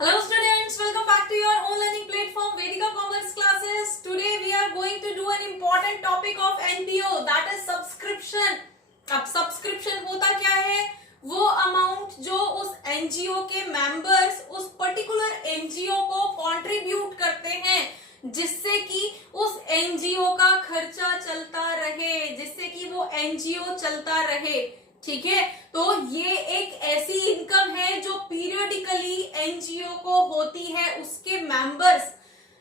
Hello students, welcome back to your own learning platform Vedika Commerce classes. Today we are going to do an important topic of NPO, that is subscription. अब subscription होता क्या है? वो amount जो उस NGO के members उस particular NGO को कंट्रीब्यूट करते हैं जिससे कि उस एनजीओ का खर्चा चलता रहे, जिससे कि वो एनजीओ चलता रहे। ठीक है, तो ये एक ऐसी इनकम है जो पीरियडिकली एनजीओ को होती है। उसके मेंबर्स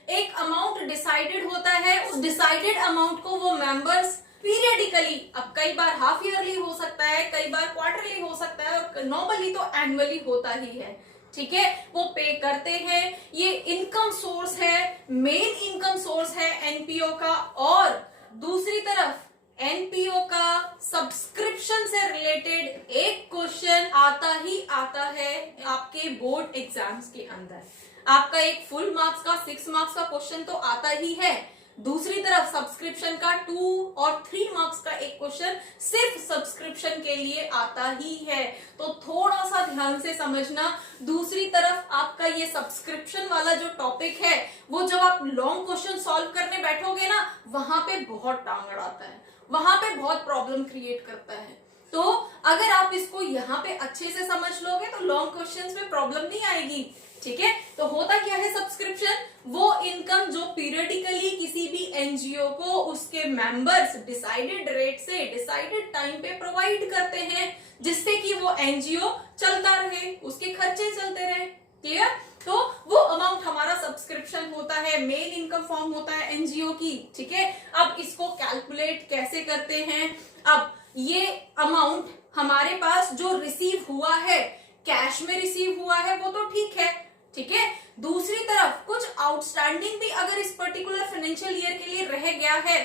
एक अमाउंट डिसाइडेड होता है, उस डिसाइडेड अमाउंट को वो मेंबर्स पीरियडिकली, अब कई बार हाफ ईयरली हो सकता है, कई बार क्वार्टरली हो सकता है और नॉर्मली तो एनुअली होता ही है। ठीक है, वो पे करते हैं। ये इनकम सोर्स है, मेन इनकम सोर्स है एनपीओ का। और दूसरी तरफ एनपीओ का सब्सक्रिप्शन से रिलेटेड एक क्वेश्चन आता ही आता है आपके बोर्ड एग्जाम्स के अंदर। आपका एक फुल मार्क्स का 6 मार्क्स का क्वेश्चन तो आता ही है, दूसरी तरफ सब्सक्रिप्शन का 2 और 3 मार्क्स का एक क्वेश्चन सिर्फ सब्सक्रिप्शन के लिए आता ही है। तो थोड़ा सा ध्यान से समझना। दूसरी तरफ आपका ये सब्सक्रिप्शन वाला जो टॉपिक है वो जब आप लॉन्ग क्वेश्चन सॉल्व करने बैठोगे ना, वहां पे बहुत टांग अड़ाता है, वहां पे बहुत प्रॉब्लम क्रिएट करता है। तो अगर आप इसको यहाँ पे अच्छे से समझ लोगे तो लॉन्ग क्वेश्चंस में प्रॉब्लम नहीं आएगी। ठीक है, तो होता क्या है सब्सक्रिप्शन? वो इनकम जो पीरियडिकली किसी भी एनजीओ को उसके मेंबर्स डिसाइडेड रेट से डिसाइडेड टाइम पे प्रोवाइड करते हैं जिससे कि वो एनजीओ चलता रहे, उसके खर्चे चलते रहे। क्लियर? तो वो अमाउंट हमारा सब्सक्रिप्शन होता है, मेन इनकम फॉर्म होता है एनजीओ की। ठीक है, अब इसको कैलकुलेट कैसे करते हैं? अब ये अमाउंट हमारे पास जो रिसीव हुआ है, कैश में रिसीव हुआ है, वो तो ठीक है। ठीक है, दूसरी तरफ कुछ आउटस्टैंडिंग भी अगर इस पर्टिकुलर फाइनेंशियल ईयर के लिए रह गया है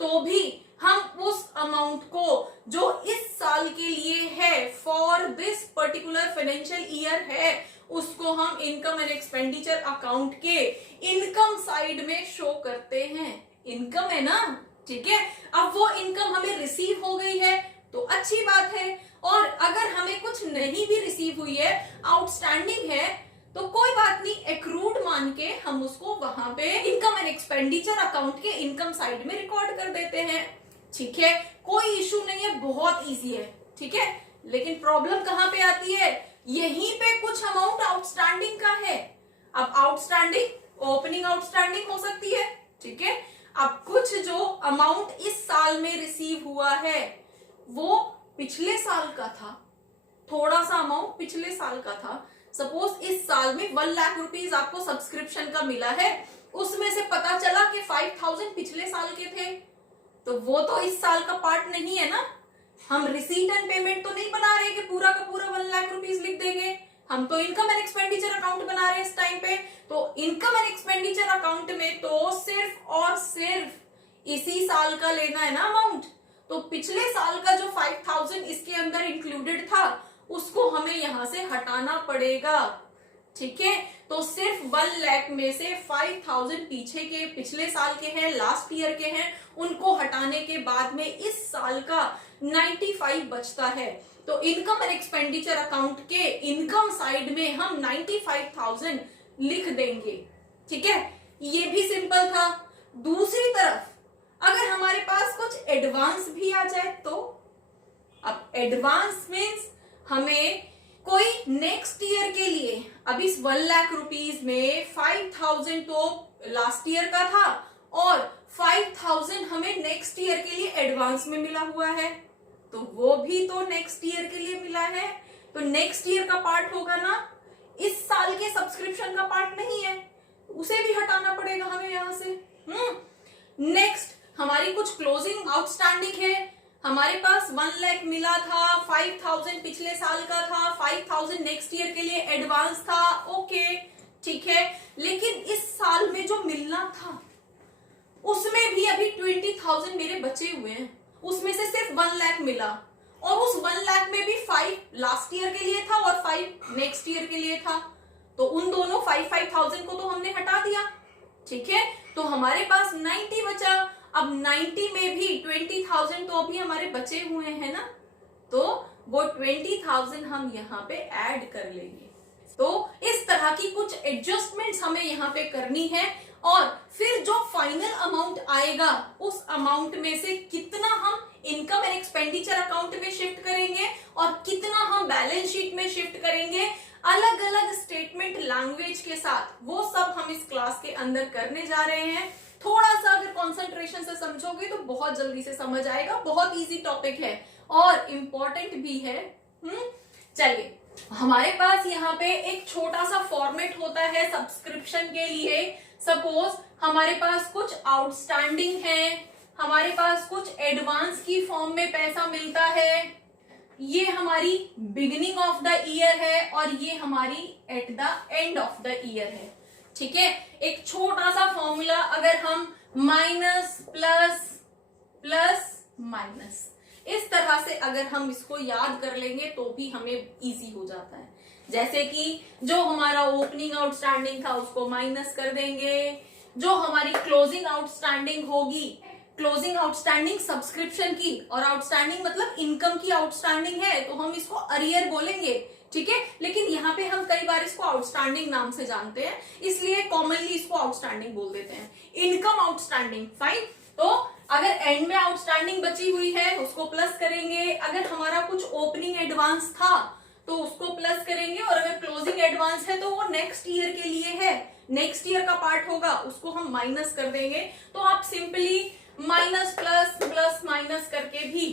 तो भी हम उस अमाउंट को जो इस साल के लिए है, for this particular financial year है, उसको हम इनकम एंड एक्सपेंडिचर अकाउंट के इनकम साइड में शो करते हैं। इनकम है ना, ठीक है। अब वो इनकम हमें रिसीव हो गई है तो अच्छी बात है, और अगर हमें कुछ नहीं भी रिसीव हुई है, आउटस्टैंडिंग है, तो कोई बात नहीं, एक्रूड मान के हम उसको वहां पे इनकम एंड एक्सपेंडिचर अकाउंट के इनकम साइड में रिकॉर्ड कर देते हैं। ठीक है, कोई इशू नहीं है, बहुत इजी है। ठीक है, लेकिन प्रॉब्लम कहां पे आती है? यहीं पे कुछ अमाउंट आउटस्टैंडिंग का है। अब आउटस्टैंडिंग ओपनिंग आउटस्टैंडिंग हो सकती है। ठीक है, अब कुछ जो अमाउंट इस साल में रिसीव हुआ है वो पिछले साल का था, थोड़ा सा अमाउंट पिछले साल का था। सपोज इस साल में 1 लाख रुपीज आपको सब्सक्रिप्शन का मिला है, उसमें से पता चला कि 5000 पिछले साल के थे, तो वो तो इस साल का पार्ट नहीं है ना। हम रिसीट एंड पेमेंट तो नहीं बना रहे कि पूरा का पूरा 1 लाख रुपीज लिख देंगे, हम तो इनकम एंड एक्सपेंडिचर अकाउंट बना रहे हैं इस टाइम पे। तो इनकम एंड एक्सपेंडिचर अकाउंट में तो सिर्फ और सिर्फ इसी साल का लेना है ना अमाउंट। तो पिछले साल का जो 5000 इसके अंदर इंक्लूडेड था उसको हमें यहां से हटाना पड़ेगा। ठीक है, तो सिर्फ 1 लाख में से 5000 पीछे के पिछले साल के हैं, लास्ट ईयर के हैं, उनको हटाने के बाद में इस साल का 95 बचता है। तो इनकम एंड एक्सपेंडिचर अकाउंट के इनकम साइड में हम 95,000 लिख देंगे। ठीक है, ये भी सिंपल था। दूसरी तरफ अगर हमारे पास कुछ एडवांस भी आ जाए तो, अब एडवांस मीन्स हमें कोई नेक्स्ट ईयर के लिए, अब इस 1 लाख रुपीज में 5000 तो लास्ट ईयर का था और 5000 हमें नेक्स्ट ईयर के लिए एडवांस में मिला हुआ है, तो वो भी तो नेक्स्ट ईयर के लिए मिला है, तो नेक्स्ट ईयर का पार्ट होगा ना, इस साल के सब्सक्रिप्शन का पार्ट नहीं है, उसे भी हटाना पड़ेगा हमें यहां से। नेक्स्ट हमारी कुछ क्लोजिंग आउटस्टैंडिंग है, हमारे पास 1 लाख मिला था, 5000 पिछले साल का था, 5000 नेक्स्ट ईयर के लिए एडवांस था। ओके, ठीक है, लेकिन इस साल में जो मिलना था उसमें भी अभी 20,000 मेरे बचे हुए हैं, उसमें से सिर्फ 1 लाख मिला, और उस 1 लाख में भी 5 लास्ट ईयर के लिए था और 5 नेक्स्ट ईयर के लिए था, तो उन दोनों 5,000 को तो हमने हटा दिया। ठीक है, तो हमारे पास 90 बचा। अब 90 में भी 20,000 तो अभी हमारे बचे हुए हैं ना, तो वो 20,000 हम यहाँ पे ऐड कर लेंगे। तो इस तरह की कुछ एडजस्टमेंट्स हमें यहाँ पे करनी है और फिर जो फाइनल अमाउंट आएगा उस अमाउंट में से कितना हम इनकम एंड एक्सपेंडिचर अकाउंट में शिफ्ट करेंगे और कितना हम बैलेंस शीट में शिफ्ट करेंगे अलग अलग स्टेटमेंट लैंग्वेज के साथ, वो सब हम इस क्लास के अंदर करने जा रहे हैं। थोड़ा सा अगर कंसंट्रेशन से समझोगे तो बहुत जल्दी से समझ आएगा, बहुत इजी टॉपिक है और इम्पोर्टेंट भी है। चलिए, हमारे पास यहाँ पे एक छोटा सा फॉर्मेट होता है सब्सक्रिप्शन के लिए। सपोज हमारे पास कुछ आउटस्टैंडिंग है, हमारे पास कुछ एडवांस की फॉर्म में पैसा मिलता है, ये हमारी बिगिनिंग ऑफ द ईयर है और ये हमारी at the end of the year है। ठीक है, एक छोटा सा फॉर्मूला, अगर हम माइनस प्लस प्लस माइनस इस तरह से अगर हम इसको याद कर लेंगे तो भी हमें इजी हो जाता है। जैसे कि जो हमारा ओपनिंग आउटस्टैंडिंग था उसको माइनस कर देंगे, जो हमारी क्लोजिंग आउटस्टैंडिंग होगी, क्लोजिंग आउटस्टैंडिंग सब्सक्रिप्शन की, और आउटस्टैंडिंग मतलब इनकम की आउटस्टैंडिंग है तो हम इसको अरियर बोलेंगे। ठीक है, लेकिन यहाँ पे हम कई बार इसको आउटस्टैंडिंग नाम से जानते हैं, इसलिए कॉमनली इसको आउटस्टैंडिंग बोल देते हैं। Income outstanding, fine. तो अगर एंड में आउटस्टैंडिंग बची हुई है उसको प्लस करेंगे, अगर हमारा कुछ ओपनिंग एडवांस था तो उसको प्लस करेंगे, और अगर क्लोजिंग एडवांस है तो वो नेक्स्ट ईयर के लिए है, नेक्स्ट ईयर का पार्ट होगा, उसको हम माइनस कर देंगे। तो आप simply minus plus plus minus करके भी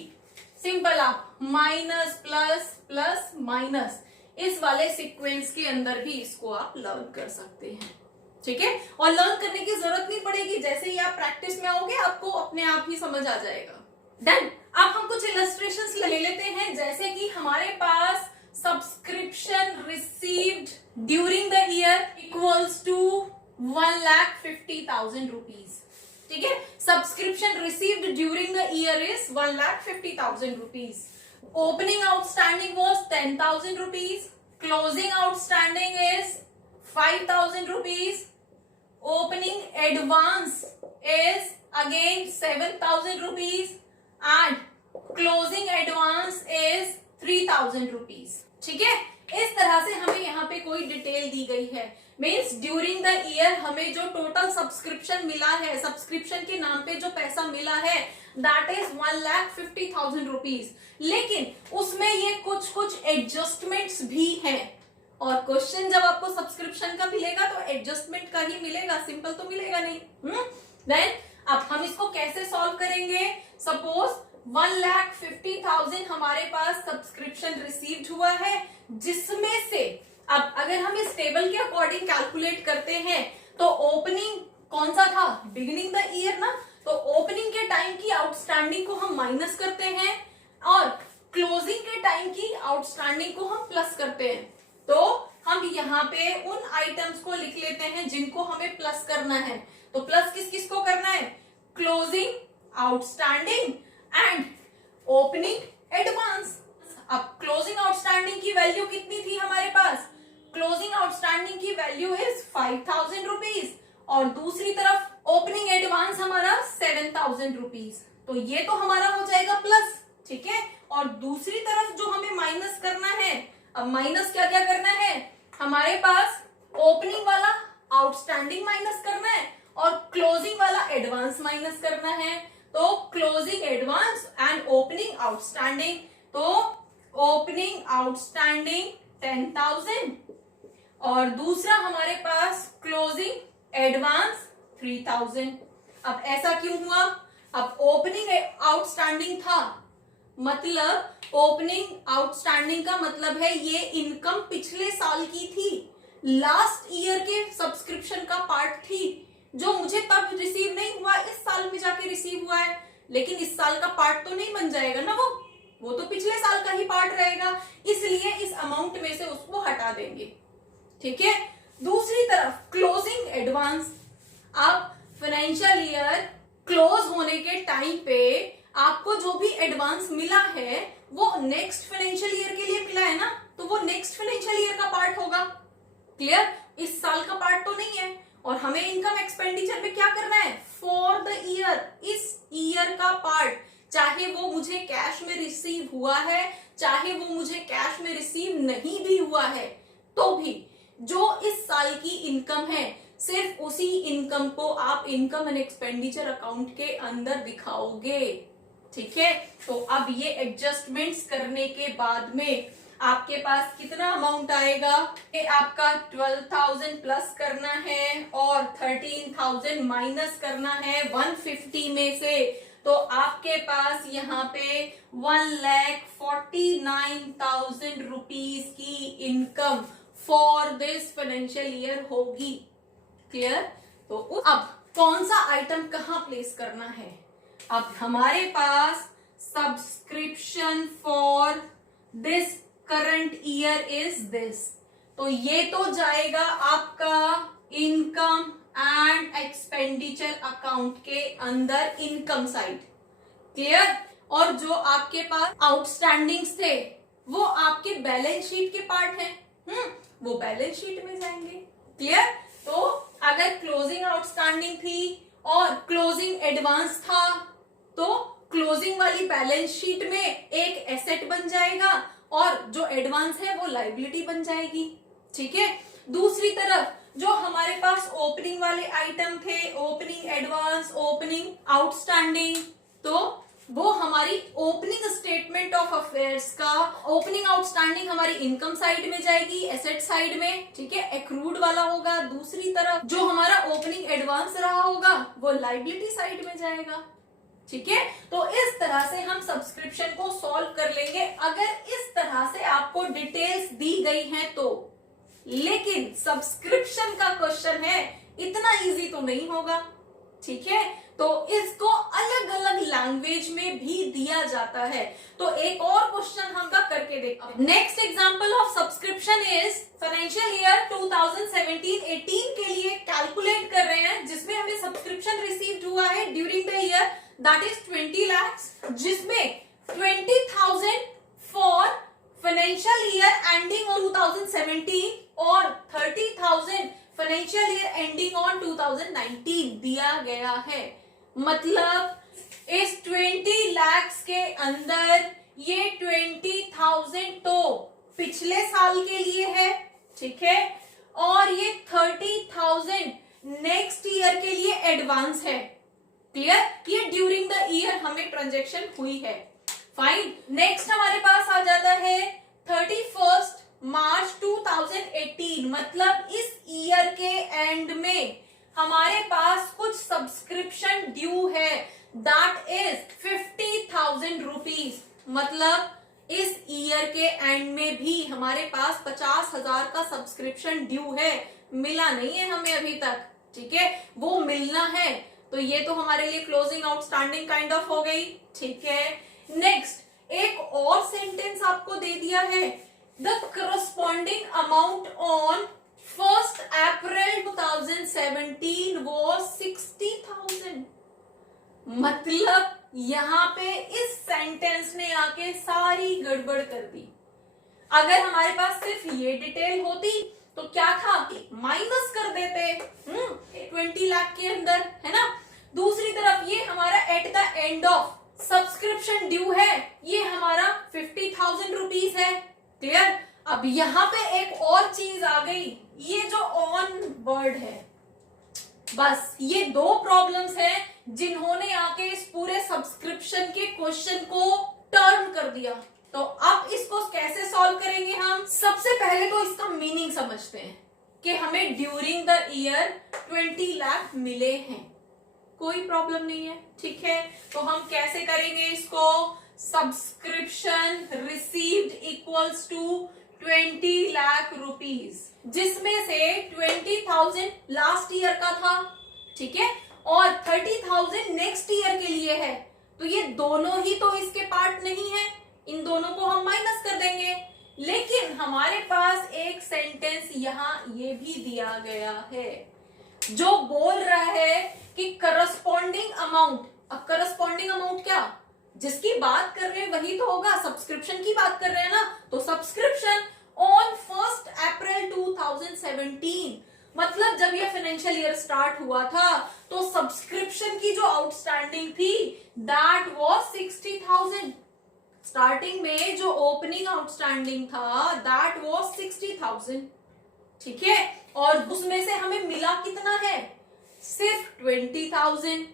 सिंपल आप माइनस प्लस प्लस माइनस इस वाले सीक्वेंस के अंदर भी इसको आप लर्न कर सकते हैं। ठीक है, और लर्न करने की जरूरत नहीं पड़ेगी, जैसे ही आप प्रैक्टिस में आओगे आपको अपने आप ही समझ आ जाएगा। डन। अब हम कुछ इलस्ट्रेशंस ले लेते हैं, जैसे कि हमारे पास subscription received during the year equals to 1,50,000 rupees. ठीक है, subscription received during the year is 1,50,000 rupees. Opening outstanding was 10,000 rupees, closing outstanding is 5,000 rupees, opening advance is again 7,000 rupees and closing advance is 3,000 rupees। ठीक है, इस तरह से हमें यहाँ पे कोई डिटेल दी गई है। मीन्स ड्यूरिंग द ईयर हमें जो टोटल सब्सक्रिप्शन मिला है, सब्सक्रिप्शन के नाम पे जो पैसा मिला है दैट इज 1,50,000 रुपीज, लेकिन उसमें ये कुछ एडजस्टमेंट्स भी हैं। और क्वेश्चन जब आपको सब्सक्रिप्शन का मिलेगा तो एडजस्टमेंट का ही मिलेगा, सिंपल तो मिलेगा नहीं। देन अब हम इसको कैसे सॉल्व करेंगे? सपोज 1,50,000 हमारे पास सब्सक्रिप्शन रिसीव्ड हुआ है, जिसमें से अब अगर हम इस टेबल के अकॉर्डिंग कैलकुलेट करते हैं तो ओपनिंग कौन सा था? बिगिनिंग द ईयर ना, तो ओपनिंग के टाइम की आउटस्टैंडिंग को हम माइनस करते हैं और क्लोजिंग के टाइम की आउटस्टैंडिंग को हम प्लस करते हैं। तो हम यहाँ पे उन आइटम्स को लिख लेते हैं जिनको हमें प्लस करना है। तो प्लस किस किस को करना है? Closing, outstanding and opening advance. अब क्लोजिंग आउटस्टैंडिंग की वैल्यू कितनी थी हमारे पास? क्लोजिंग आउटस्टैंडिंग की वैल्यू इज 5,000 रुपीज और दूसरी तरफ ओपनिंग एडवांस हमारा 7,000 रुपीज। तो ये तो हमारा हो जाएगा प्लस। ठीक है, और दूसरी तरफ जो हमें माइनस करना है, अब माइनस क्या क्या करना है? हमारे पास ओपनिंग वाला आउटस्टैंडिंग माइनस करना है और क्लोजिंग वाला एडवांस माइनस करना है। तो closing advance and opening outstanding, तो ओपनिंग आउटस्टैंडिंग 10,000 और दूसरा हमारे पास क्लोजिंग एडवांस 3,000। अब ऐसा क्यों हुआ? अब ओपनिंग आउटस्टैंडिंग था, मतलब ओपनिंग आउटस्टैंडिंग का मतलब है ये इनकम पिछले साल की थी, लास्ट ईयर के सब्सक्रिप्शन का पार्ट थी, जो मुझे तब रिसीव नहीं हुआ, इस साल में जाके रिसीव हुआ है, लेकिन इस साल का पार्ट तो नहीं बन जाएगा ना, वो तो पिछले साल का ही पार्ट रहेगा, इसलिए इस अमाउंट में से उसको हटा देंगे। ठीक है, दूसरी तरफ क्लोजिंग एडवांस, आप फाइनेंशियल ईयर क्लोज होने के टाइम पे आपको जो भी एडवांस मिला है वो नेक्स्ट फाइनेंशियल ईयर के लिए मिला है ना, तो वो नेक्स्ट फाइनेंशियल ईयर का पार्ट होगा। क्लियर? इस साल का पार्ट तो नहीं है। और हमें इनकम एक्सपेंडिचर में क्या करना है? फॉर द ईयर, इस ईयर का पार्ट, चाहे वो मुझे कैश में रिसीव हुआ है, चाहे वो मुझे कैश में रिसीव नहीं भी हुआ है, तो भी जो इस साल की इनकम है, सिर्फ उसी इनकम को आप इनकम एंड एक्सपेंडिचर अकाउंट के अंदर दिखाओगे। ठीक है, तो अब ये एडजस्टमेंट्स करने के बाद में आपके पास कितना अमाउंट आएगा, ये आपका 12,000 प्लस करना है और 13,000 माइनस करना है 150 में से, तो आपके पास यहाँ पे 1,49,000 रुपीज की income for this financial year होगी। क्लियर? तो अब कौन सा आइटम कहाँ प्लेस करना है? अब हमारे पास subscription for this current year is this, तो ये तो जाएगा आपका इनकम एंड एक्सपेंडिचर अकाउंट के अंदर, इनकम साइड। क्लियर? और जो आपके पास आउटस्टैंडिंग्स थे वो आपके बैलेंस शीट के पार्ट हैं, वो बैलेंस शीट में जाएंगे। क्लियर? तो अगर क्लोजिंग आउटस्टैंडिंग थी और क्लोजिंग एडवांस था, तो क्लोजिंग वाली बैलेंस शीट में एक एसेट बन जाएगा और जो एडवांस है वो लायबिलिटी बन जाएगी। ठीक है, दूसरी तरफ जो हमारे पास ओपनिंग वाले आइटम थे, ओपनिंग एडवांस, ओपनिंग आउटस्टैंडिंग, तो वो हमारी ओपनिंग स्टेटमेंट ऑफ अफेयर्स का ओपनिंग आउटस्टैंडिंग हमारी इनकम साइड में जाएगी, एसेट साइड में। ठीक है, एक्रूड वाला होगा। दूसरी तरफ जो हमारा ओपनिंग एडवांस रहा होगा वो लायबिलिटी साइड में जाएगा। ठीक है, तो इस तरह से हम सब्सक्रिप्शन को सॉल्व कर लेंगे अगर इस तरह से आपको डिटेल्स दी गई हैं तो। लेकिन सब्सक्रिप्शन का क्वेश्चन है, इतना इजी तो नहीं होगा। ठीक है, तो इसको अलग अलग लैंग्वेज में भी दिया जाता है। तो एक और क्वेश्चन हम करके देखते हैं। Next example of subscription is financial year 2017-18 के लिए कैलकुलेट कर रहे हैं, जिसमें हमें सब्सक्रिप्शन रिसीव्ड हुआ है during the year, that is 20 lakhs, जिसमें 20,000 for financial year ending on 2017 और 30,000 फाइनेंशियल ईयर एंडिंग ऑन 2019 दिया गया है। मतलब इस 20 lakhs के अंदर ये 20,000 तो पिछले साल के लिए है। ठीक है, और ये 30,000 नेक्स्ट ईयर के लिए एडवांस है। क्लियर? ये ड्यूरिंग द ईयर हमें ट्रांजेक्शन हुई है। फाइन, नेक्स्ट हमारे पास आ जाता है 31 मार्च 2018, मतलब इस ईयर के एंड में हमारे पास कुछ सब्सक्रिप्शन ड्यू है, दैट इज 50,000 रुपीज। मतलब इस ईयर के एंड में भी हमारे पास 50,000 का सब्सक्रिप्शन ड्यू है, मिला नहीं है हमें अभी तक। ठीक है, वो मिलना है, तो ये तो हमारे लिए क्लोजिंग आउटस्टैंडिंग काइंड ऑफ हो गई। ठीक है, नेक्स्ट एक और सेंटेंस आपको दे दिया है, the corresponding amount on 1 April 2017 was 60,000। मतलब यहां पे इस सेंटेंस ने आके सारी गड़बड़ कर दी। अगर हमारे पास सिर्फ ये डिटेल होती तो क्या था कि माइनस कर देते 20 लाख के अंदर, है ना। दूसरी तरफ ये हमारा at the end of subscription due है, ये हमारा 50,000 रुपीज है। क्लियर? अब यहाँ पे एक और चीज आ गई, ये जो ऑन वर्ड है, बस ये दो प्रॉब्लम्स हैं जिन्होंने आके इस पूरे सब्सक्रिप्शन के क्वेश्चन को टर्न कर दिया। तो अब इसको कैसे सॉल्व करेंगे हम? सबसे पहले तो इसका मीनिंग समझते हैं कि हमें ड्यूरिंग द ईयर 20 लाख मिले हैं, कोई प्रॉब्लम नहीं है। ठीक है, तो हम कैसे करेंगे इसको? Subscription received equals to 20 lakh rupees, जिसमें से 20,000 लास्ट ईयर का था। ठीक है, और 30,000 नेक्स्ट ईयर के लिए है, तो ये दोनों ही तो इसके पार्ट नहीं है, इन दोनों को हम माइनस कर देंगे। लेकिन हमारे पास एक सेंटेंस यहाँ ये भी दिया गया है जो बोल रहा है कि करस्पॉन्डिंग अमाउंट। अब करस्पॉन्डिंग अमाउंट क्या, जिसकी बात कर रहे हैं वही तो होगा, सब्सक्रिप्शन की बात कर रहे हैं ना, तो सब्सक्रिप्शन ऑन 1 अप्रैल 2017, मतलब जब ये फाइनेंशियल ईयर स्टार्ट हुआ था तो सब्सक्रिप्शन की जो आउटस्टैंडिंग थी दैट वाज 60,000। स्टार्टिंग में जो ओपनिंग आउटस्टैंडिंग था दैट वाज 60,000। ठीक है, और उसमें से हमें मिला कितना है, सिर्फ 20,000।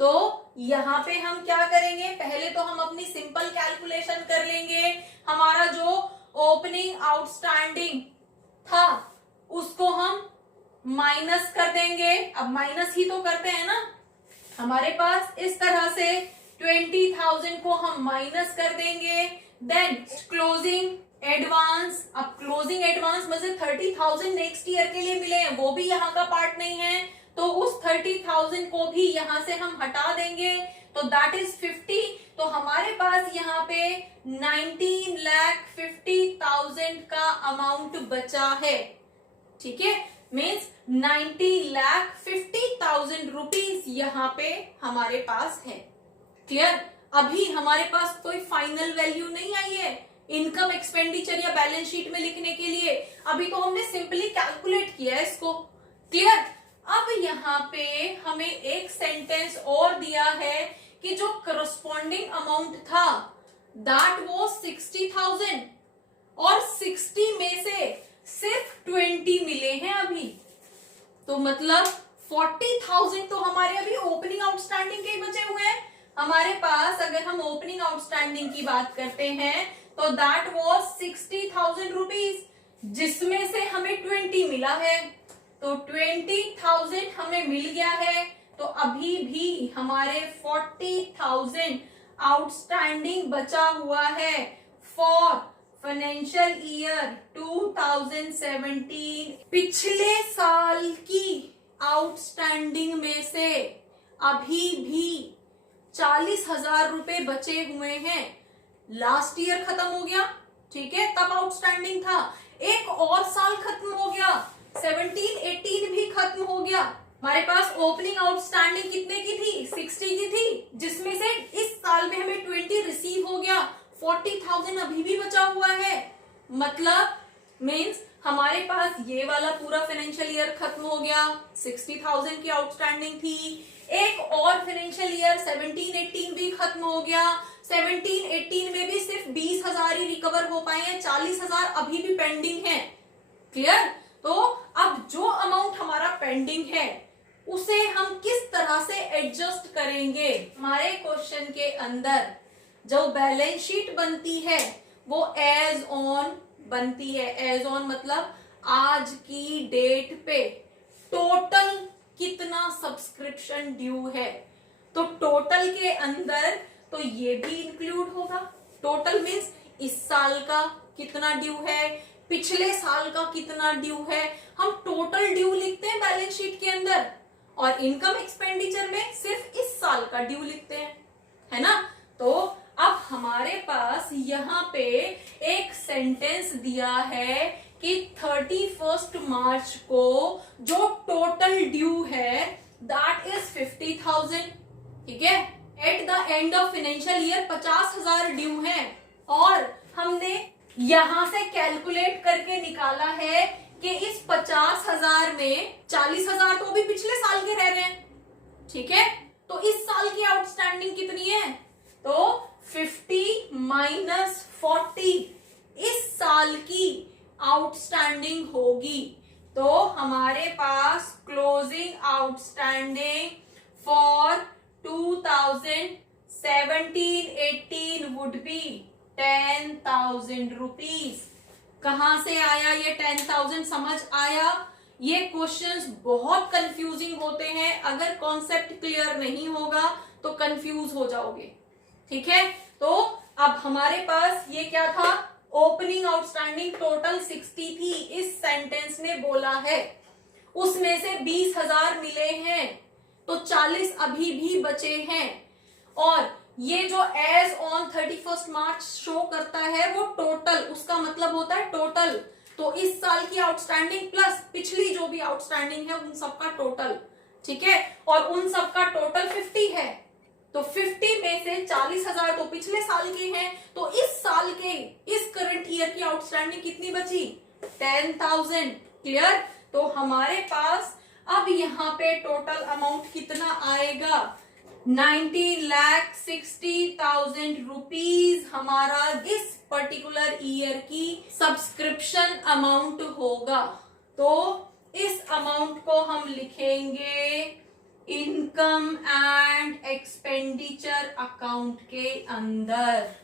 तो यहां पे हम क्या करेंगे, पहले तो हम अपनी सिंपल कैलकुलेशन कर लेंगे। हमारा जो ओपनिंग आउटस्टैंडिंग था उसको हम माइनस कर देंगे। अब माइनस ही तो करते हैं ना, हमारे पास इस तरह से 20,000 को हम माइनस कर देंगे। देन क्लोजिंग एडवांस, अब क्लोजिंग एडवांस में से 30,000 नेक्स्ट ईयर के लिए मिले हैं, वो भी यहाँ का पार्ट नहीं है, तो उस 30,000 को भी यहां से हम हटा देंगे, तो दैट इज 50। तो हमारे पास यहाँ पे 19,50,000 का अमाउंट बचा है। ठीक है, मीन्स 90,50,000 रुपीज यहाँ पे हमारे पास है। क्लियर, अभी हमारे पास कोई फाइनल वैल्यू नहीं आई है इनकम एक्सपेंडिचर या बैलेंस शीट में लिखने के लिए, अभी तो हमने सिंपली कैलकुलेट किया है इसको। क्लियर, अब यहाँ पे हमें एक सेंटेंस और दिया है कि जो करस्पॉन्डिंग अमाउंट था दैट वाज 60,000 और 60 में से सिर्फ 20 मिले हैं अभी, तो मतलब 40,000 तो हमारे अभी ओपनिंग आउटस्टैंडिंग के बचे हुए हैं। हमारे पास अगर हम ओपनिंग आउटस्टैंडिंग की बात करते हैं तो दैट वाज 60,000 रुपीज, जिसमें से हमें 20 मिला है, तो 20,000 हमें मिल गया है। तो अभी भी हमारे 40,000 आउटस्टैंडिंग बचा हुआ है फॉर फाइनेंशियल ईयर 2017। पिछले साल की आउटस्टैंडिंग में से अभी भी 40,000 रुपए बचे हुए हैं। लास्ट ईयर खत्म हो गया, ठीक है, तब आउटस्टैंडिंग था, एक और साल खत्म हो गया, 17-18 भी खत्म हो गया। हमारे पास ओपनिंग आउटस्टैंडिंग कितने की थी, 60 की थी, जिसमें से इस साल में हमें 20 रिसीव हो गया, 40,000 अभी भी बचा हुआ है। मतलब मीन्स हमारे पास ये वाला पूरा फाइनेंशियल ईयर खत्म हो गया, 60,000 की आउटस्टैंडिंग थी, एक और फाइनेंशियल ईयर 17-18 भी खत्म हो गया, 17-18 में भी सिर्फ 20,000 ही रिकवर हो पाए हैं, 40,000 अभी भी पेंडिंग है। क्लियर, तो अब जो अमाउंट हमारा पेंडिंग है उसे हम किस तरह से एडजस्ट करेंगे। हमारे क्वेश्चन के अंदर जो बैलेंस शीट बनती है वो एज ऑन बनती है। एज ऑन मतलब आज की डेट पे टोटल कितना सब्सक्रिप्शन ड्यू है, तो टोटल के अंदर तो ये भी इंक्लूड होगा। टोटल मीन्स इस साल का कितना ड्यू है, पिछले साल का कितना ड्यू है, हम टोटल ड्यू लिखते हैं बैलेंस शीट के अंदर, और इनकम एक्सपेंडिचर में सिर्फ इस साल का ड्यू लिखते हैं, है ना। तो अब हमारे पास यहाँ पे एक सेंटेंस दिया है कि 31 मार्च को जो टोटल ड्यू है दैट इज 50,000। ठीक है, at the end of financial year 50,000 due है, और हमने यहां से कैलकुलेट करके निकाला है कि इस 50,000 में 40,000 तो अभी पिछले साल के रह रहे हैं। ठीक है, तो इस साल की आउटस्टैंडिंग कितनी है, तो 50 माइनस 40 इस साल की आउटस्टैंडिंग होगी। तो हमारे पास closing outstanding for 2017-18 would be 10,000 rupees. कहां से आया ये 10,000, समझ आया। ये क्वेश्चंस बहुत कंफ्यूजिंग होते हैं, अगर कॉन्सेप्ट क्लियर नहीं होगा तो कंफ्यूज हो जाओगे। ठीक है, तो अब हमारे पास ये क्या था, ओपनिंग आउटस्टैंडिंग टोटल 60 थी, इस सेंटेंस ने बोला है, उसमें से 20,000 मिले हैं, तो 40 अभी भी बचे हैं, और ये जो एज ऑन 31 मार्च शो करता है वो टोटल, उसका मतलब होता है टोटल, तो इस साल की आउटस्टैंडिंग प्लस पिछली जो भी आउटस्टैंडिंग है उन सबका टोटल। ठीक है, और उन सबका टोटल 50 है, तो 50 में से 40,000 तो पिछले साल के हैं, तो इस साल के इस करंट ईयर की आउटस्टैंडिंग कितनी बची, 10,000। क्लियर, तो हमारे पास अब यहाँ पे टोटल अमाउंट कितना आएगा, 90,60,000 रुपीज हमारा इस पर्टिकुलर ईयर की सब्सक्रिप्शन अमाउंट होगा। तो इस अमाउंट को हम लिखेंगे इनकम एंड एक्सपेंडिचर अकाउंट के अंदर।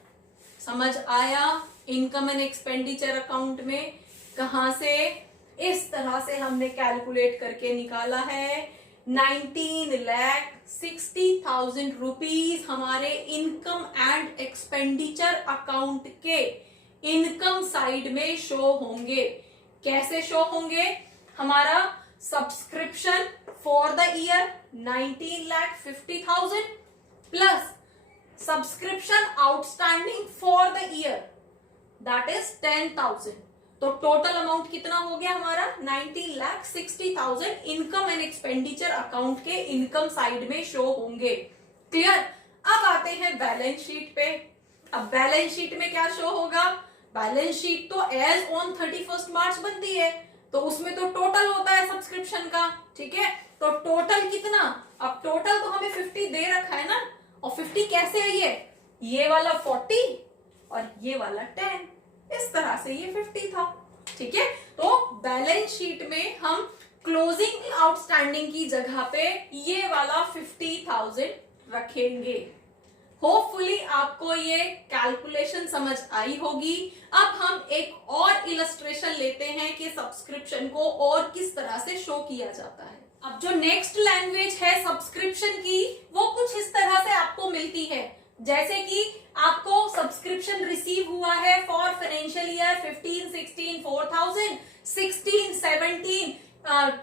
समझ आया? इनकम एंड एक्सपेंडिचर अकाउंट में कहां से, इस तरह से हमने कैलकुलेट करके निकाला है। 19,60,000 रुपीज हमारे इनकम एंड एक्सपेंडिचर अकाउंट के इनकम साइड में शो होंगे। कैसे शो होंगे? हमारा subscription for the year 19,50,000 plus subscription outstanding for the year that is 10,000। तो टोटल अमाउंट कितना हो गया हमारा? 19,60,000 इनकम एंड एक्सपेंडिचर अकाउंट के इनकम साइड में शो होंगे। क्लियर? अब आते हैं बैलेंस शीट पे। अब बैलेंस शीट में क्या शो होगा? बैलेंस शीट तो एज ऑन 31 मार्च बनती है, तो उसमें तो टोटल होता है सब्सक्रिप्शन का। ठीक है, तो टोटल कितना? अब टोटल तो हमें 50 दे रखा है ना, और 50 कैसे है? ये वाला 40 और ये वाला 10, इस तरह से ये 50 था। ठीक है, तो बैलेंस शीट में हम क्लोजिंग आउटस्टैंडिंग की जगह पे ये वाला 50,000 रखेंगे। होपफुली आपको ये कैलकुलेशन समझ आई होगी। अब हम एक और इलस्ट्रेशन लेते हैं कि सब्सक्रिप्शन को और किस तरह से शो किया जाता है। अब जो नेक्स्ट लैंग्वेज है सब्सक्रिप्शन की, वो कुछ इस तरह से आपको मिलती है। जैसे कि आपको सब्सक्रिप्शन रिसीव हुआ है फॉर फाइनेंशियल ईयर 15-16 4,000, 16-17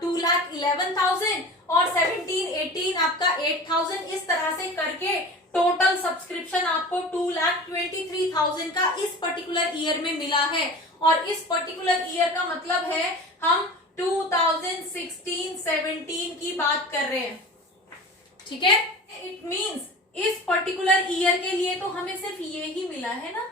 2,11,000 और 17-18 आपका 8,000। इस तरह से करके टोटल सब्सक्रिप्शन आपको 2,23,000 का इस पर्टिकुलर ईयर में मिला है। और इस पर्टिकुलर ईयर का मतलब है हम 2016-17 की बात कर रहे हैं। ठीक है, इट मींस इस पर्टिकुलर ईयर के लिए तो हमें सिर्फ ये ही मिला है ना,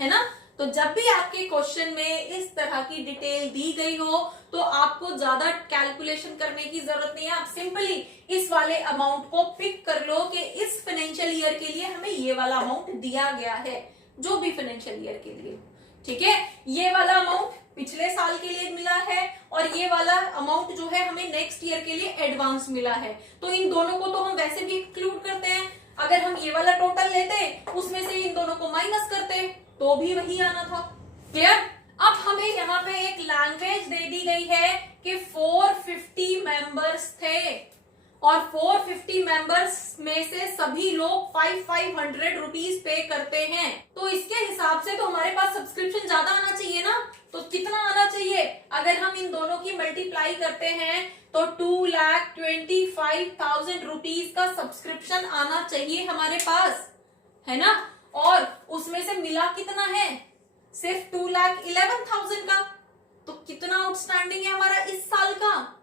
है ना। तो जब भी आपके क्वेश्चन में इस तरह की डिटेल दी गई हो तो आपको ज्यादा कैलकुलेशन करने की जरूरत नहीं है। आप सिंपली इस वाले अमाउंट को पिक कर लो कि इस फाइनेंशियल ईयर के लिए हमें ये वाला अमाउंट दिया गया है, जो भी फाइनेंशियल ईयर के लिए। ठीक है, ये वाला अमाउंट पिछले साल के लिए मिला है और ये वाला अमाउंट जो है हमें नेक्स्ट ईयर के लिए एडवांस मिला है। तो इन दोनों को तो हम वैसे भी इंक्लूड करते हैं। अगर हम ये वाला टोटल लेते, उसमें से इन दोनों को माइनस करते, तो भी वही आना था। क्लियर? अब हमें यहाँ पे एक लैंग्वेज दे दी गई है कि 450 मेंबर्स थे और 450 मेंबर्स में से सभी लोग 500 रुपीज पे करते हैं। तो इसके हिसाब से तो हमारे पास सब्सक्रिप्शन ज्यादा आना चाहिए ना। तो कितना आना चाहिए? अगर हम इन दोनों की मल्टीप्लाई करते हैं तो 2,25,000 रुपीज का सब्सक्रिप्शन आना चाहिए हमारे पास, है ना। और उसमें से मिला कितना है? सिर्फ 2,11,000 का। तो कितना आउटस्टैंडिंग है हमारा इस साल का?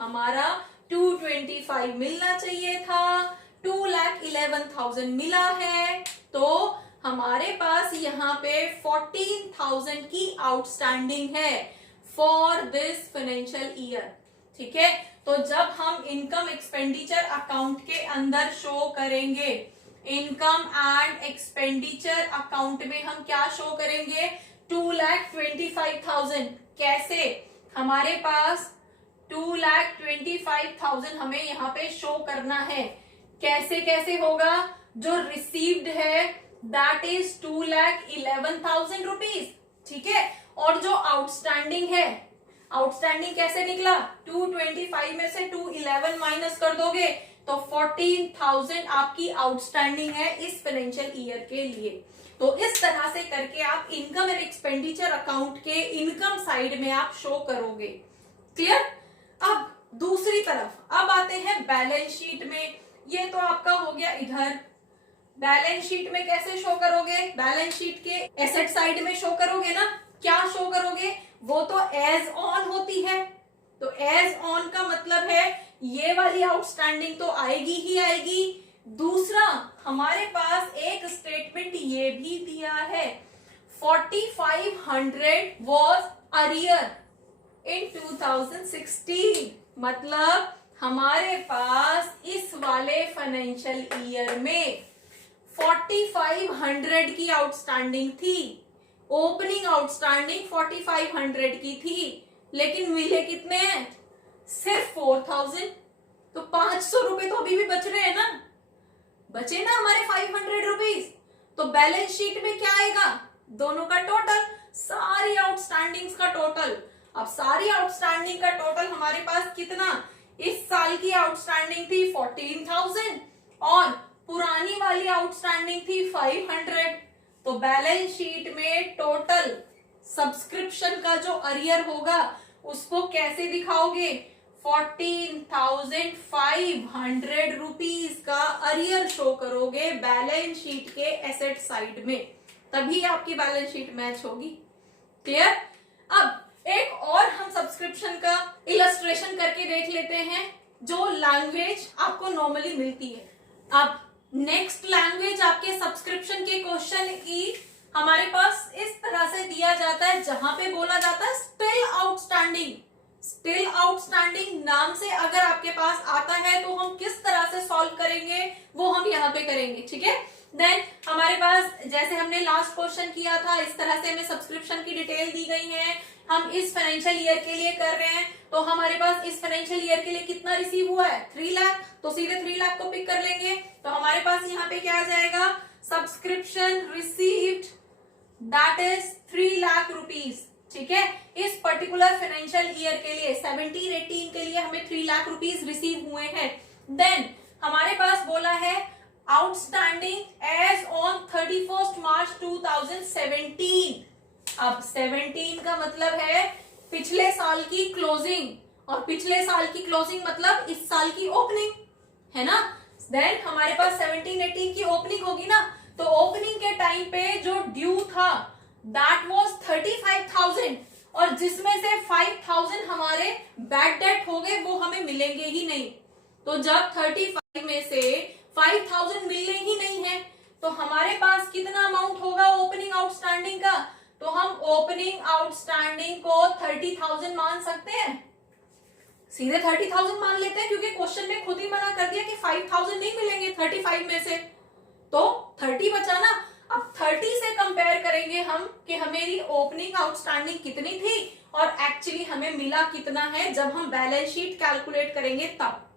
हमारा 225 मिलना चाहिए था, 2,11,000 मिला है, तो हमारे पास यहाँ पे 14,000 की आउटस्टैंडिंग है फॉर दिस फाइनेंशियल ईयर। ठीक है, तो जब हम इनकम एक्सपेंडिचर अकाउंट के अंदर शो करेंगे, इनकम एंड एक्सपेंडिचर अकाउंट में हम क्या शो करेंगे? 2,25,000। कैसे? हमारे पास 2,25,000 हमें यहाँ पे शो करना है। कैसे कैसे होगा? जो रिसीव्ड है दैट इज 2,11,000 रुपीज। ठीक है, और जो आउटस्टैंडिंग है, आउटस्टैंडिंग कैसे निकला? 225 में से 211 माइनस कर दोगे तो 14,000 आपकी आउटस्टैंडिंग है इस फाइनेंशियल ईयर के लिए। तो इस तरह से करके आप इनकम एंड एक्सपेंडिचर अकाउंट के इनकम साइड में आप शो करोगे। क्लियर? अब दूसरी तरफ अब आते हैं बैलेंस शीट में। ये तो आपका हो गया इधर। बैलेंस शीट में कैसे शो करोगे? बैलेंस शीट के एसेट साइड में शो करोगे ना। क्या शो करोगे? वो तो एज ऑन होती है। तो एज ऑन का मतलब है ये वाली आउटस्टैंडिंग तो आएगी ही आएगी। दूसरा, हमारे पास एक स्टेटमेंट ये भी दिया है, 4,500 वॉज अरियर इन 2016। मतलब हमारे पास इस वाले फाइनेंशियल ईयर में 4,500 की आउटस्टैंडिंग थी। ओपनिंग आउटस्टैंडिंग 4,500 की थी, लेकिन मिले कितने हैं? सिर्फ 4000। तो 500 रुपए तो अभी भी बच रहे हैं ना, बचे ना हमारे 500 रुपीज। तो बैलेंस शीट में क्या आएगा? दोनों का टोटल, सारी आउटस्टैंडिंग्स का टोटल। अब सारी आउटस्टैंडिंग का टोटल हमारे पास कितना? इस साल की आउटस्टैंडिंग थी 14,000 और पुरानी वाली आउटस्टैंडिंग थी 500। तो बैलेंस शीट में टोटल सब्सक्रिप्शन का जो अरियर होगा उसको कैसे दिखाओगे? 14,500 रुपीज का अरियर शो करोगे बैलेंस शीट के एसेट साइड में, तभी आपकी बैलेंस शीट मैच होगी। क्लियर? अब एक और हम सब्सक्रिप्शन का इलस्ट्रेशन करके देख लेते हैं, जो लैंग्वेज आपको नॉर्मली मिलती है। अब नेक्स्ट लैंग्वेज आपके सब्सक्रिप्शन के क्वेश्चन की हमारे पास इस तरह से दिया जाता है, जहां पे बोला जाता है स्टिल आउटस्टैंडिंग। स्टिल आउटस्टैंडिंग नाम से अगर आपके पास आता है तो हम किस तरह से सॉल्व करेंगे वो हम यहाँ पे करेंगे, ठीक है। देन हमारे पास जैसे हमने लास्ट क्वेश्चन किया था, इस तरह से हमें सब्सक्रिप्शन की डिटेल दी गई है, हम इस फाइनेंशियल ईयर के लिए कर रहे हैं, तो हमारे पास इस फाइनेंशियल ईयर के लिए कितना रिसीव हुआ है? 3 लाख। तो सीधे 3 लाख को पिक कर लेंगे। तो हमारे पास यहाँ पे क्या आ जाएगा? Subscription received that is 3 lakh rupees, ठीक है। इस पर्टिकुलर फाइनेंशियल ईयर के लिए 17-18 के लिए हमें 3 लाख रुपीज रिसीव हुए हैं। देन हमारे पास बोला है आउटस्टैंडिंग एज ऑन 31 मार्च 2017। अब 17 का मतलब है पिछले साल की क्लोजिंग, और पिछले साल की क्लोजिंग मतलब इस साल की ओपनिंग, है ना। देन हमारे पास 17-18 की ओपनिंग होगी ना, तो ओपनिंग के टाइम पे जो ड्यू था दैट वाज 35,000, और जिसमें से 5,000 हमारे बैड डेट हो गए, वो हमें मिलेंगे ही नहीं। तो जब 35 में से 5,000 मिलने ही नहीं है, तो हमारे पास कितना अमाउंट होगा ओपनिंग आउटस्टैंडिंग का? तो हम ओपनिंग आउटस्टैंडिंग को 30,000 मान सकते हैं, सीधे 30,000 मान लेते हैं, क्योंकि क्वेश्चन ने खुद ही मना कर दिया कि 5,000 नहीं मिलेंगे 35 में से, तो 30 बचा ना। अब 30 से कंपेयर करेंगे हम कि हमेरी ओपनिंग आउटस्टैंडिंग कितनी थी और एक्चुअली हमें मिला कितना है, जब हम बैलेंस शीट कैलकुलेट करेंगे तब।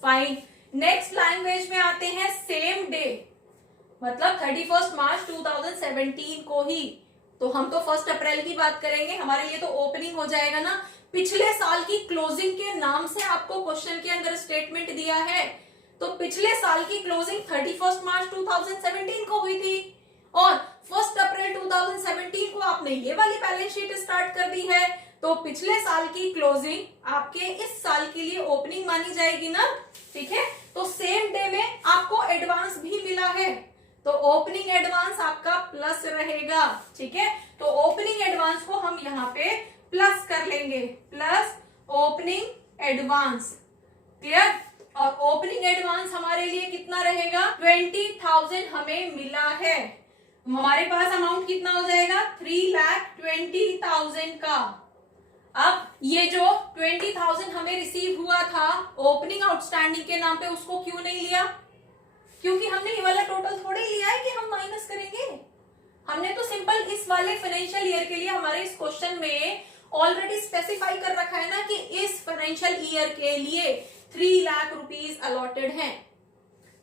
फाइन। नेक्स्ट लैंग्वेज में आते हैं सेम डे, मतलब 31 मार्च 2017 को ही। तो हम तो 1 अप्रैल की बात करेंगे, हमारे लिए तो ओपनिंग हो जाएगा ना। पिछले साल की क्लोजिंग के नाम से आपको क्वेश्चन के अंदर स्टेटमेंट दिया है, तो पिछले साल की क्लोजिंग 31 मार्च 2017 को हुई थी, और 1 अप्रैल 2017 को आपने ये वाली बैलेंस शीट स्टार्ट कर दी है, तो पिछले साल की क्लोजिंग आपके इस साल के लिए ओपनिंग मानी जाएगी ना, ठीक है। तो सेम डे में आपको एडवांस भी मिला है, तो ओपनिंग एडवांस आपका प्लस रहेगा, ठीक है। तो ओपनिंग एडवांस को हम यहाँ पे प्लस कर लेंगे, प्लस ओपनिंग एडवांस। क्लियर? और ओपनिंग एडवांस हमारे लिए कितना रहेगा? 20,000 हमें मिला है। हमारे पास अमाउंट कितना हो जाएगा? 3,20,000 का। अब ये जो 20,000 हमें रिसीव हुआ था ओपनिंग आउटस्टैंडिंग के नाम पे, उसको क्यों नहीं लिया? क्योंकि हमने ये वाला टोटल थोड़े लिया है कि हम माइनस करेंगे। हमने तो सिंपल इस वाले फाइनेंशियल ईयर के लिए, हमारे इस क्वेश्चन में ऑलरेडी स्पेसिफाई कर रखा है ना कि इस फाइनेंशियल ईयर के लिए 3 लाख रुपीज अलॉटेड हैं।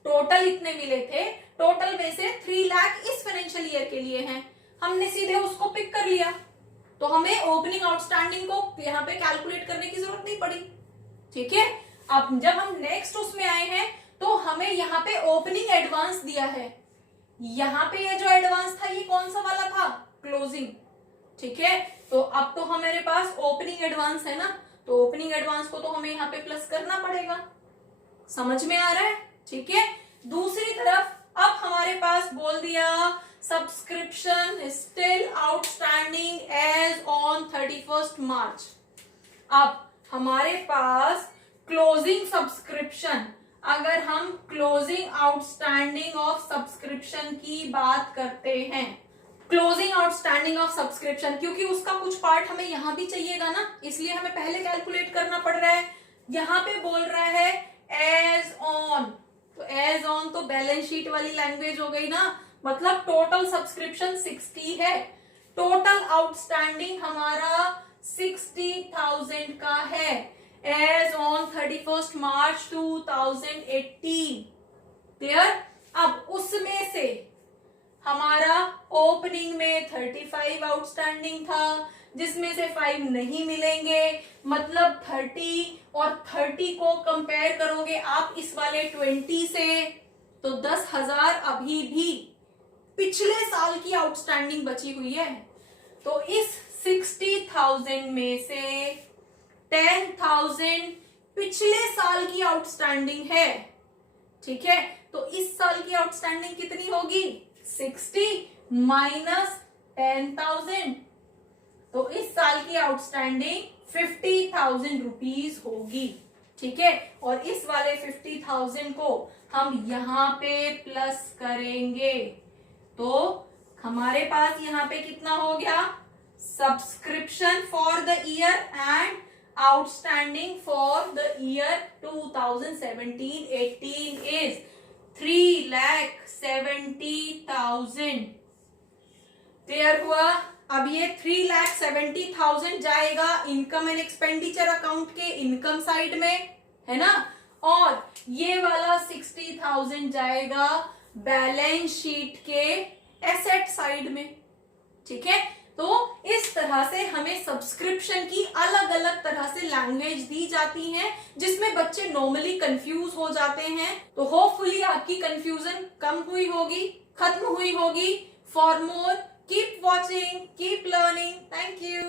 टोटल इतने मिले थे, टोटल में से 3 लाख इस फाइनेंशियल ईयर के लिए हैं, हमने सीधे उसको पिक कर लिया, तो हमें ओपनिंग आउटस्टैंडिंग को यहाँ पे कैलकुलेट करने की जरूरत नहीं पड़ी, ठीक है। अब जब हम नेक्स्ट उसमें आए हैं, तो हमें यहाँ पे ओपनिंग एडवांस दिया है। यहाँ पे ये जो एडवांस था ये कौन सा वाला था? क्लोजिंग, ठीक है। तो अब तो हमारे पास ओपनिंग एडवांस है ना, तो ओपनिंग एडवांस को तो हमें यहाँ पे प्लस करना पड़ेगा। समझ में आ रहा है? ठीक है। दूसरी तरफ अब हमारे पास बोल दिया subscription still outstanding as on 31 March. अब हमारे पास क्लोजिंग सब्सक्रिप्शन, अगर हम क्लोजिंग आउटस्टैंडिंग ऑफ सब्सक्रिप्शन की बात करते हैं, क्लोजिंग आउटस्टैंडिंग ऑफ सब्सक्रिप्शन, क्योंकि उसका कुछ पार्ट हमें यहां भी चाहिएगा ना, इसलिए हमें पहले कैलकुलेट करना पड़ रहा है। यहां पे बोल रहा है एज ऑन, तो एज ऑन तो बैलेंस शीट वाली लैंग्वेज हो गई ना, मतलब टोटल सब्सक्रिप्शन 60 है, टोटल आउटस्टैंडिंग हमारा 60,000 का है एज ऑन 31 मार्च 2018। क्लियर? अब उसमें से हमारा ओपनिंग में 35 आउटस्टैंडिंग था, जिसमें से 5 नहीं मिलेंगे, मतलब 30 और 30 को कंपेयर करोगे आप इस वाले 20 से, तो 10,000 अभी भी पिछले साल की आउटस्टैंडिंग बची हुई है। तो इस 60,000 में से 10,000 पिछले साल की आउटस्टैंडिंग है। ठीक है, तो इस साल की आउटस्टैंडिंग कितनी होगी? 60 माइनस 10,000, तो इस साल की आउटस्टैंडिंग 50,000 रुपीज होगी। ठीक है, और इस वाले 50,000 को हम यहां पे प्लस करेंगे, तो हमारे पास यहां पे कितना हो गया? Subscription for the year and outstanding for the year 2017-18 is 3,70,000। Clear हुआ? अब ये 3,70,000 जाएगा इनकम एंड एक्सपेंडिचर अकाउंट के इनकम साइड में, है ना, और ये वाला 60,000 जाएगा बैलेंस शीट के एसेट साइड में। ठीक है, तो इस तरह से हमें सब्सक्रिप्शन की अलग अलग तरह से लैंग्वेज दी जाती है, जिसमें बच्चे नॉर्मली कंफ्यूज हो जाते हैं। तो होपफुली आपकी कंफ्यूजन कम हुई होगी, खत्म हुई होगी। For more keep watching, keep learning. Thank you.